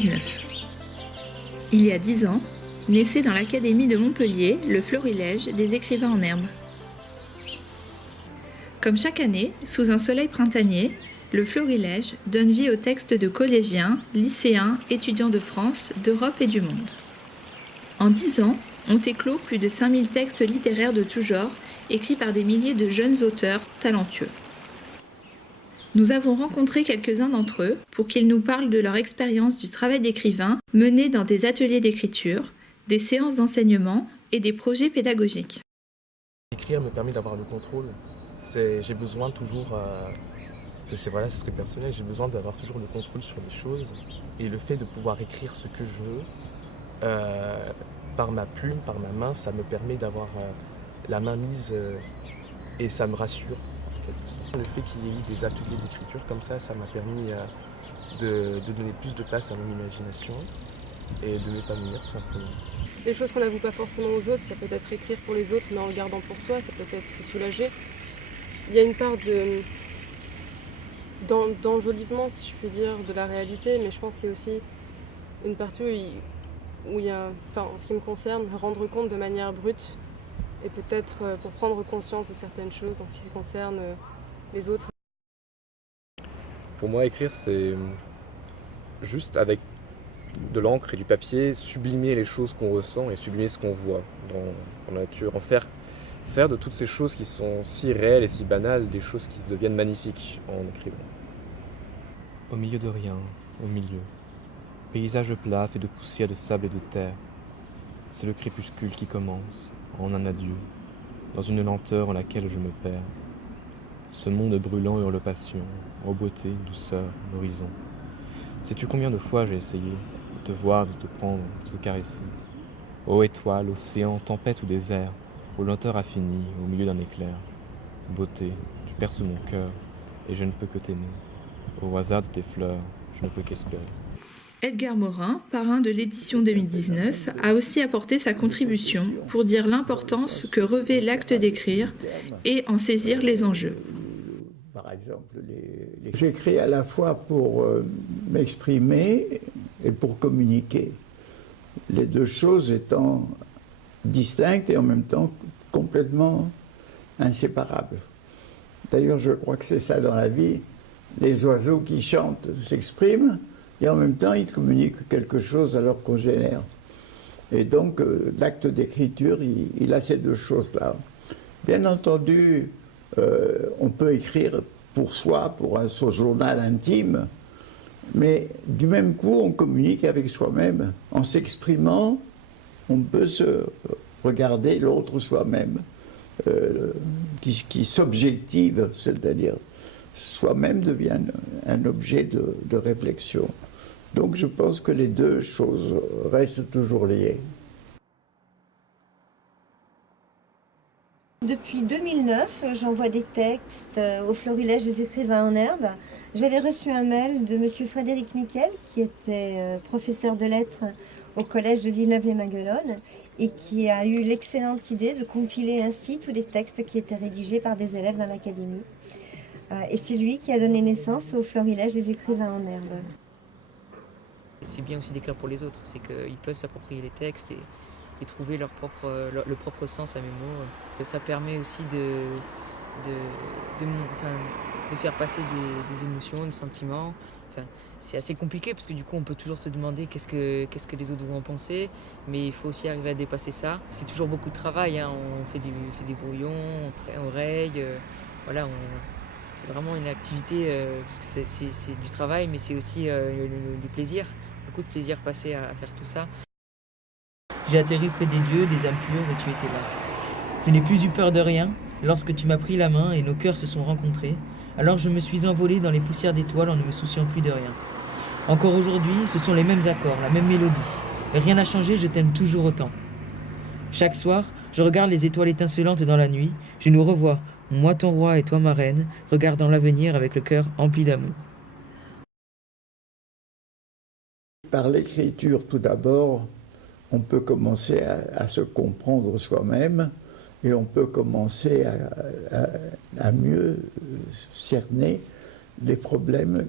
2019. Il y a 10 ans, naissait dans l'Académie de Montpellier le Florilège des écrivains en herbe. Comme chaque année, sous un soleil printanier, le Florilège donne vie aux textes de collégiens, lycéens, étudiants de France, d'Europe et du monde. En 10 ans, ont éclos plus de 5000 textes littéraires de tout genre, écrits par des milliers de jeunes auteurs talentueux. Nous avons rencontré quelques-uns d'entre eux pour qu'ils nous parlent de leur expérience du travail d'écrivain mené dans des ateliers d'écriture, des séances d'enseignement et des projets pédagogiques. Écrire me permet d'avoir le contrôle. J'ai besoin toujours, c'est très personnel, j'ai besoin d'avoir toujours le contrôle sur les choses. Et le fait de pouvoir écrire ce que je veux, par ma plume, par ma main, ça me permet d'avoir la main mise et ça me rassure. Le fait qu'il y ait eu des ateliers d'écriture comme ça m'a permis de donner plus de place à mon imagination et de m'épanouir tout simplement. Les choses qu'on n'avoue pas forcément aux autres, ça peut être écrire pour les autres, mais en le gardant pour soi, ça peut être se soulager. Il y a une part d'enjolivement, si je puis dire, de la réalité, mais je pense qu'il y a aussi une partie où il y a, en ce qui me concerne, rendre compte de manière brute et peut-être pour prendre conscience de certaines choses en ce qui concerne les autres. Pour moi, écrire, c'est juste avec de l'encre et du papier, sublimer les choses qu'on ressent et sublimer ce qu'on voit dans la nature. Faire de toutes ces choses qui sont si réelles et si banales, des choses qui se deviennent magnifiques en écrivant. Au milieu de rien, au milieu. Paysage plat fait de poussière, de sable et de terre. C'est le crépuscule qui commence, en un adieu, dans une lenteur en laquelle je me perds. Ce monde brûlant hurle passion, ô beauté, douceur, l'horizon. Sais-tu combien de fois j'ai essayé de te voir, de te prendre, de te caresser? Ô étoile, océan, tempête ou désert, aux lenteurs infinies, au milieu d'un éclair. Beauté, tu perces mon cœur, et je ne peux que t'aimer. Au hasard de tes fleurs, je ne peux qu'espérer. Edgar Morin, parrain de l'édition 2019, a aussi apporté sa contribution pour dire l'importance que revêt l'acte d'écrire et en saisir les enjeux. Par exemple, j'écris à la fois pour m'exprimer et pour communiquer, les deux choses étant distinctes et en même temps complètement inséparables. D'ailleurs, je crois que c'est ça dans la vie. Les oiseaux qui chantent s'expriment et en même temps ils communiquent quelque chose à leurs congénères. Et donc l'acte d'écriture, il a ces deux choses-là. Bien entendu, on peut écrire pour soi, pour son journal intime, mais du même coup, on communique avec soi-même. En s'exprimant, on peut se regarder l'autre soi-même, qui s'objective, c'est-à-dire soi-même devient un objet de réflexion. Donc je pense que les deux choses restent toujours liées. Depuis 2009, j'envoie des textes au Florilège des écrivains en herbe. J'avais reçu un mail de M. Frédéric Miquel, qui était professeur de lettres au collège de Villeneuve-les-Maguelones et qui a eu l'excellente idée de compiler ainsi tous les textes qui étaient rédigés par des élèves dans l'académie. Et c'est lui qui a donné naissance au Florilège des écrivains en herbe. C'est bien aussi d'écrire pour les autres, c'est qu'ils peuvent s'approprier les textes et trouver le propre sens à mes mots. Ça permet aussi de faire passer des émotions, des sentiments. Enfin, c'est assez compliqué parce que du coup on peut toujours se demander qu'est-ce que les autres vont en penser, mais il faut aussi arriver à dépasser ça. C'est toujours beaucoup de travail, hein. On fait des brouillons, on raye, voilà, c'est vraiment une activité parce que c'est du travail, mais c'est aussi du plaisir, beaucoup de plaisir passé à faire tout ça. J'ai atterri près des dieux, des âmes pures, et tu étais là. Je n'ai plus eu peur de rien lorsque tu m'as pris la main et nos cœurs se sont rencontrés. Alors je me suis envolé dans les poussières d'étoiles en ne me souciant plus de rien. Encore aujourd'hui, ce sont les mêmes accords, la même mélodie. Et rien n'a changé, je t'aime toujours autant. Chaque soir, je regarde les étoiles étincelantes dans la nuit. Je nous revois, moi ton roi et toi ma reine, regardant l'avenir avec le cœur empli d'amour. Par l'écriture, tout d'abord, on peut commencer à se comprendre soi-même et on peut commencer à mieux cerner les problèmes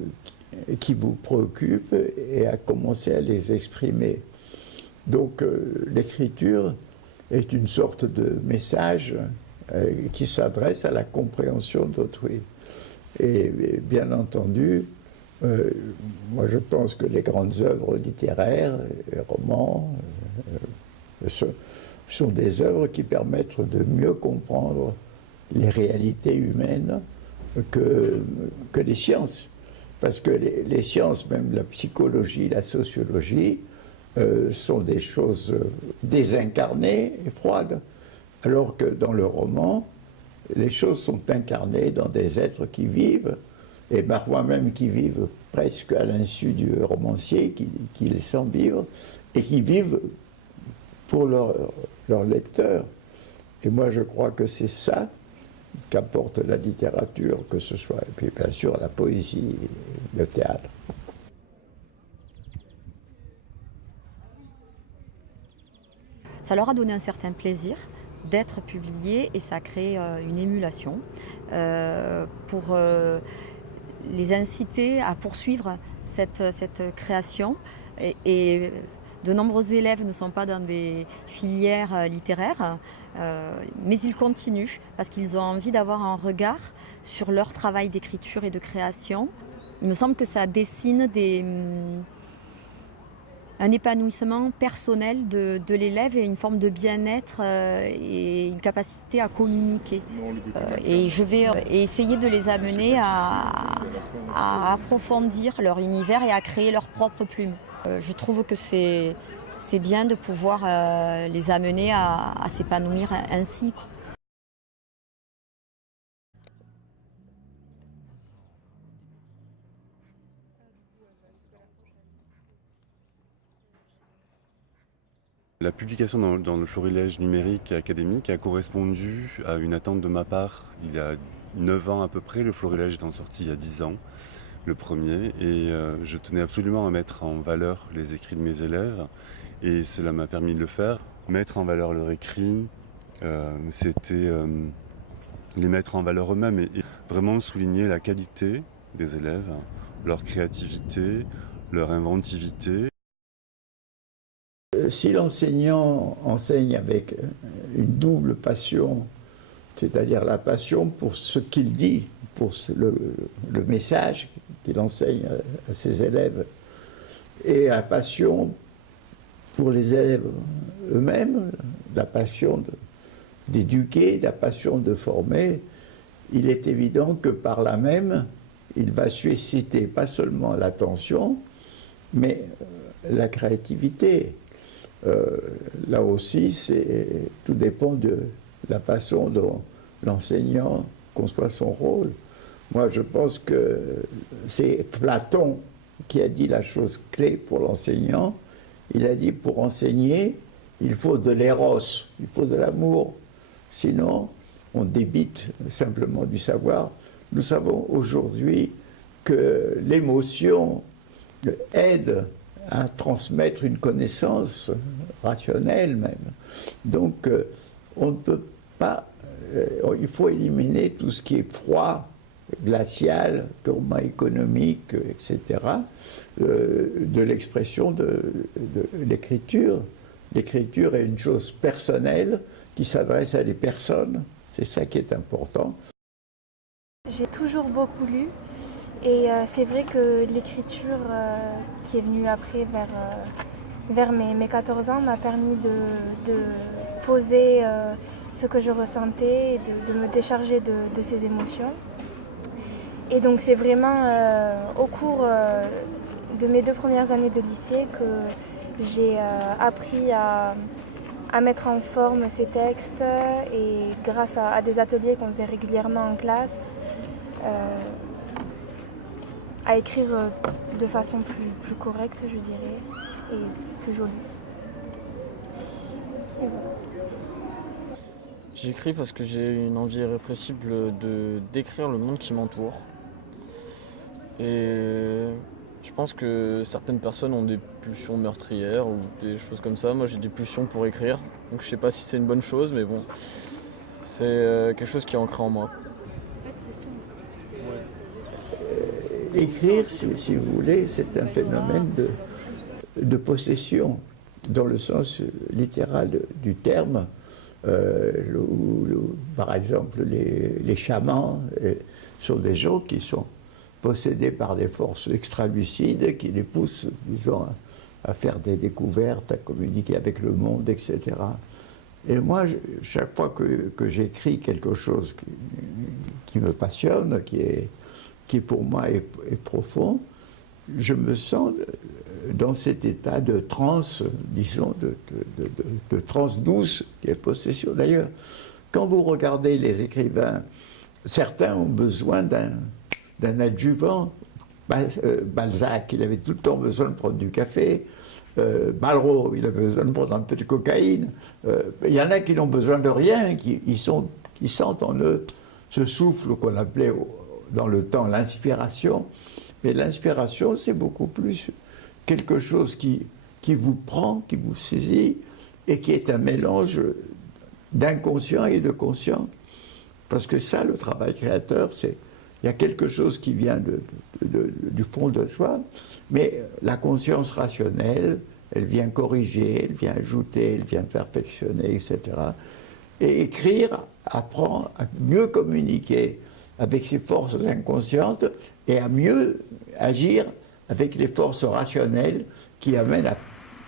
qui vous préoccupent et à commencer à les exprimer. Donc l'écriture est une sorte de message qui s'adresse à la compréhension d'autrui. Et bien entendu, moi je pense que les grandes œuvres littéraires, les romans, sont des œuvres qui permettent de mieux comprendre les réalités humaines que les sciences. Parce que les sciences, même la psychologie, la sociologie, sont des choses désincarnées et froides. Alors que dans le roman, les choses sont incarnées dans des êtres qui vivent, et parfois même qui vivent presque à l'insu du romancier, qui les sent vivre, et qui vivent pour leur lecteur. Et moi, je crois que c'est ça qu'apporte la littérature, que ce soit, et puis bien sûr, la poésie, le théâtre. Ça leur a donné un certain plaisir d'être publiés et ça a créé une émulation pour les inciter à poursuivre cette création. Et de nombreux élèves ne sont pas dans des filières littéraires, mais ils continuent parce qu'ils ont envie d'avoir un regard sur leur travail d'écriture et de création. Il me semble que ça dessine un épanouissement personnel de l'élève et une forme de bien-être et une capacité à communiquer. Et je vais essayer de les amener à approfondir leur univers et à créer leur propre plume. Je trouve que c'est bien de pouvoir les amener à s'épanouir ainsi. La publication dans le florilège numérique et académique a correspondu à une attente de ma part. Il y a 9 ans à peu près, le florilège étant sorti il y a 10 ans, le premier, et je tenais absolument à mettre en valeur les écrits de mes élèves, et cela m'a permis de le faire. Mettre en valeur leur écrit, c'était les mettre en valeur eux-mêmes et vraiment souligner la qualité des élèves, leur créativité, leur inventivité. Si l'enseignant enseigne avec une double passion, c'est-à-dire la passion pour ce qu'il dit, pour le message qu'il enseigne à ses élèves, et la passion pour les élèves eux-mêmes, la passion d'éduquer, la passion de former, il est évident que par là même, il va susciter pas seulement l'attention, mais la créativité. Là aussi, tout dépend de la façon dont l'enseignant conçoit son rôle. Moi, je pense que c'est Platon qui a dit la chose clé pour l'enseignant. Il a dit, pour enseigner, il faut de l'éros, il faut de l'amour. Sinon, on débite simplement du savoir. Nous savons aujourd'hui que l'émotion aide à transmettre une connaissance rationnelle même. Donc, on ne peut pas... il faut éliminer tout ce qui est froid, glacial, purement économique, etc., de l'expression de l'écriture. L'écriture est une chose personnelle qui s'adresse à des personnes. C'est ça qui est important. J'ai toujours beaucoup lu. Et c'est vrai que l'écriture qui est venue après vers mes 14 ans m'a permis de poser ce que je ressentais et de me décharger de ces émotions. Et donc c'est vraiment au cours de mes 2 premières années de lycée que j'ai appris à mettre en forme ces textes et grâce à des ateliers qu'on faisait régulièrement en classe, à écrire de façon plus correcte, je dirais, et plus jolie. Et voilà. J'écris parce que j'ai une envie irrépressible d'écrire le monde qui m'entoure. Et je pense que certaines personnes ont des pulsions meurtrières ou des choses comme ça. Moi, j'ai des pulsions pour écrire. Donc je sais pas si c'est une bonne chose, mais bon, c'est quelque chose qui est ancré en moi. Écrire, si vous voulez, c'est un phénomène de possession, dans le sens littéral du terme. Par exemple, les chamans sont des gens qui sont possédés par des forces extralucides qui les poussent, disons, à faire des découvertes, à communiquer avec le monde, etc. Et moi, chaque fois que j'écris quelque chose qui me passionne, qui pour moi est profond, je me sens dans cet état de transe, disons, de transe douce, qui est possession. D'ailleurs, quand vous regardez les écrivains, certains ont besoin d'un adjuvant. Balzac, il avait tout le temps besoin de prendre du café. Malraux, il avait besoin de prendre un peu de cocaïne. Il y en a qui n'ont besoin de rien, qui sentent en eux ce souffle qu'on appelait dans le temps l'inspiration. Mais l'inspiration, c'est beaucoup plus quelque chose qui vous prend, qui vous saisit, et qui est un mélange d'inconscient et de conscient. Parce que ça, le travail créateur, il y a quelque chose qui vient du fond de soi, mais la conscience rationnelle, elle vient corriger, elle vient ajouter, elle vient perfectionner, etc. Et écrire apprend à mieux communiquer avec ses forces inconscientes et à mieux agir avec les forces rationnelles qui amènent à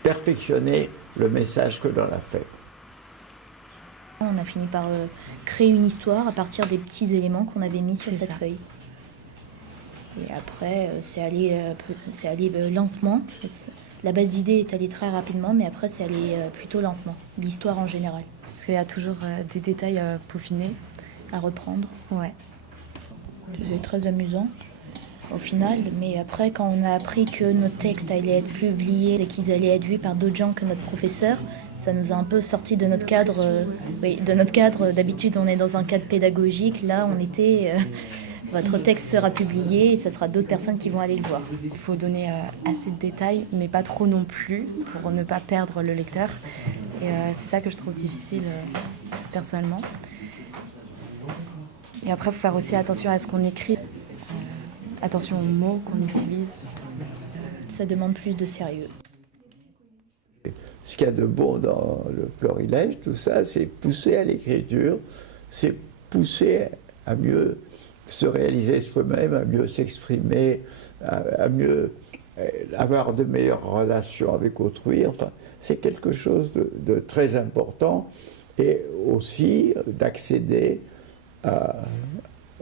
perfectionner le message que l'on a fait. On a fini par créer une histoire à partir des petits éléments qu'on avait mis sur cette feuille. Et après, c'est allé lentement. La base d'idée est allée très rapidement, mais après, c'est allé plutôt lentement. L'histoire en général. Parce qu'il y a toujours des détails à peaufiner. À reprendre. Ouais. C'est très amusant au final, mais après quand on a appris que nos textes allaient être publiés et qu'ils allaient être vus par d'autres gens que notre professeur, ça nous a un peu sorti de notre cadre. D'habitude on est dans un cadre pédagogique, là on était votre texte sera publié et ça sera d'autres personnes qui vont aller le voir. Il faut donner assez de détails, mais pas trop non plus, pour ne pas perdre le lecteur. Et c'est ça que je trouve difficile personnellement. Et après, il faut faire aussi attention à ce qu'on écrit, attention aux mots qu'on utilise. Ça demande plus de sérieux. Ce qu'il y a de bon dans le florilège, tout ça, c'est pousser à l'écriture, c'est pousser à mieux se réaliser soi-même, à mieux s'exprimer, à mieux avoir de meilleures relations avec autrui. Enfin, c'est quelque chose de très important et aussi d'accéder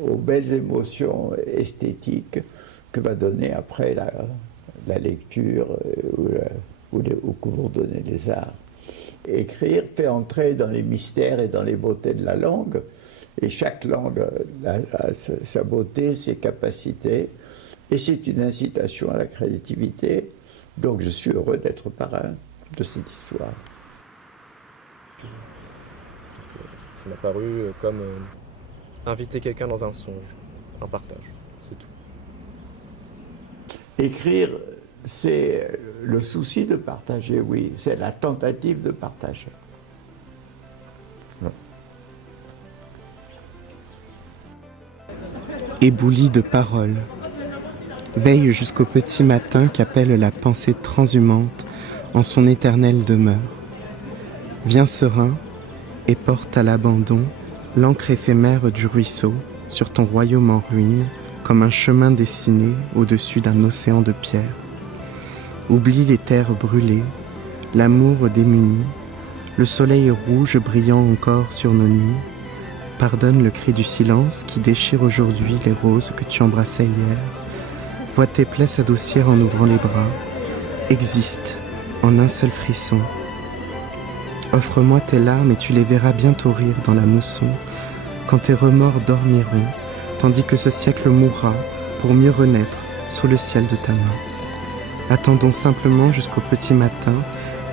aux belles émotions esthétiques que va donner après la lecture ou que vont donner les arts. Écrire fait entrer dans les mystères et dans les beautés de la langue, et chaque langue a sa beauté, ses capacités, et c'est une incitation à la créativité. Donc je suis heureux d'être parrain de cette histoire. Ça m'a paru comme inviter quelqu'un dans un songe, un partage, c'est tout. Écrire, c'est le souci de partager, oui, c'est la tentative de partager. Éboulie de paroles, veille jusqu'au petit matin qu'appelle la pensée transhumante en son éternelle demeure. Viens serein et porte à l'abandon l'encre éphémère du ruisseau sur ton royaume en ruine comme un chemin dessiné au-dessus d'un océan de pierre. Oublie les terres brûlées, l'amour démuni, le soleil rouge brillant encore sur nos nuits. Pardonne le cri du silence qui déchire aujourd'hui les roses que tu embrassais hier. Vois tes plaies s'adoucir en ouvrant les bras. Existe en un seul frisson. Offre-moi tes larmes et tu les verras bientôt rire dans la mousson, quand tes remords dormiront, tandis que ce siècle mourra pour mieux renaître sous le ciel de ta main. Attendons simplement jusqu'au petit matin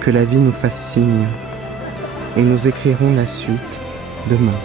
que la vie nous fasse signe, et nous écrirons la suite demain.